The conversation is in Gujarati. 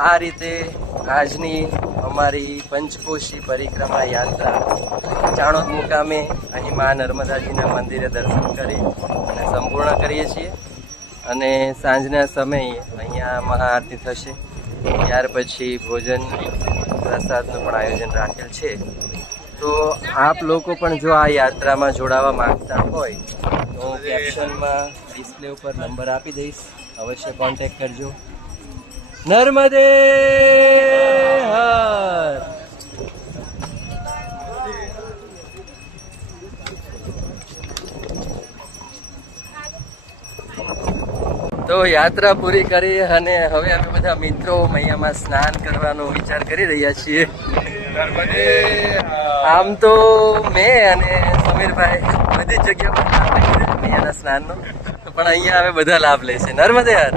આ રીતે આજની અમારી પંચકોશી પરિક્રમા યાત્રા ચાણોદ મુકામે અહીં મા નર્મદાજીના મંદિરે દર્શન કરી અને સંપૂર્ણ કરીએ છીએ અને સાંજના સમયે અહીંયા મહાઆરતી થશે. ત્યાર પછી ભોજન પ્રસાદનું પણ આયોજન રાખેલ છે. તો આપ લોકો પણ જો આ યાત્રામાં જોડાવા માંગતા હોય તો હું કેપ્શનમાં ડિસ્પ્લે ઉપર નંબર આપી દઈશ, અવશ્ય કોન્ટેક્ટ કરજો. નર્મદે હર. તો યાત્રા પૂરી કરી અને હવે અમે બધા મિત્રો મૈયામાં સ્નાન કરવાનો વિચાર કરી રહ્યા છીએ. આમ તો મેં અને સમીરભાઈ બધી જ જગ્યા પર મૈયાના સ્નાનનો, પણ અહીંયા હવે બધા લાભ લે છે. નર્મદે હર.